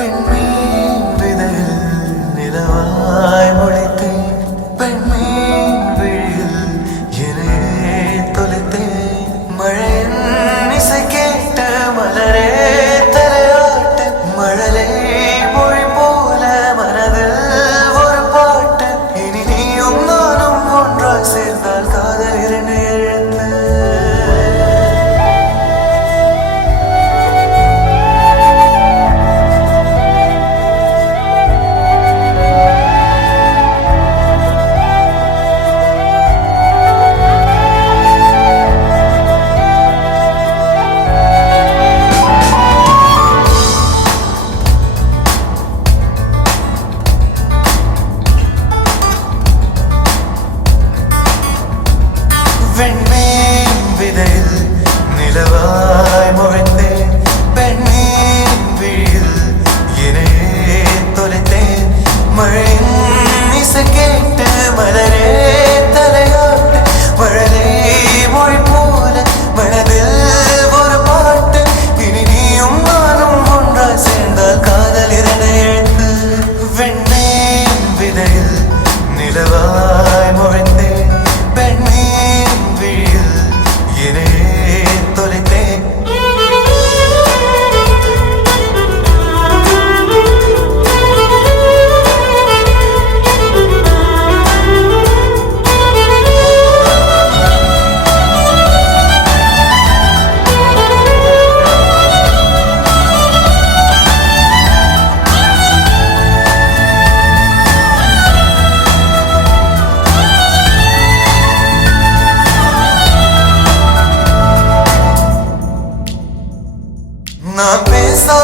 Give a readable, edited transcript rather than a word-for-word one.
விண்மீன் விதையில் நிலவாய் முளைத்தேன். பெண்மீன் விழியில் என்னையே தொலைத்தேன். மழையின் இசை கேட்டு மலரே தலையாட்டு. மழலை மொழி போல மனதில் ஒரு பாட்டு. இனி நீயும் நானும் ஒன்றாய் சேர்ந்தால் காதல் இரண்டு எழுந்து. விண்மீன் விதையில் நிலவாய் முளைத்தேன். பெண்மீன் விழியில் என்னையே தொலைத்தேன். மழையின் இசை கேட்டு மலரே தலையாட்டு. மழலை மொழி போல மனதில் ஒரு பாட்டு. இனி நீயும் நானும் ஒன்றாய் சேர்ந்தால் காதல் இரண்டு எழுத்து. விண்மீன் விதையில் நிலவாய் முளைத்தேன். பெண்மீன் விழியில் என்னையே தொலைத்தேன். நான் பேசா